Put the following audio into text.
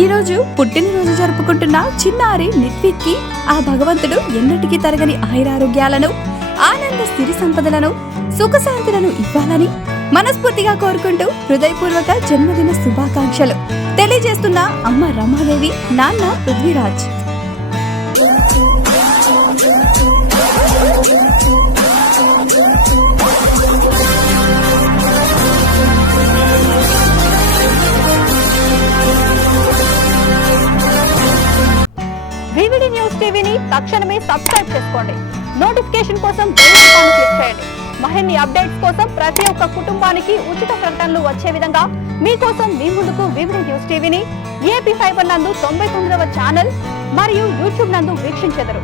ఈ రోజు పుట్టినరోజు జరుపుకుంటున్న చిన్నారి నిత్విక్ కి ఆ భగవంతుడు ఎన్నటికీ తరగని ఆయురారోగ్యాలను, ఆనంద సిరి సంపదలను, సుఖశాంతులను ఇవ్వాలని మనస్ఫూర్తిగా కోరుకుంటూ హృదయపూర్వక జన్మదిన శుభాకాంక్షలు తెలియజేస్తున్న అమ్మ రమాదేవి, నాన్న పృథ్వీరాజ్. వివిడి న్యూస్ టీవీని తక్షణమే సబ్స్క్రైబ్ చేసుకోండి. నోటిఫికేషన్ కోసం బెల్ ఐకాన్ క్లిక్ చేయండి. మరిన్ని అప్డేట్స్ కోసం ప్రతి ఒక్క కుటుంబానికి ఉచిత ప్రకటనలు వచ్చే విధంగా మీకోసం మీ ముందుకు వివిడి న్యూస్ టీవీని ఏపీ ఫైబర్ నందు 99వ ఛానల్ మరియు యూట్యూబ్ నందు వీక్షించెదరు.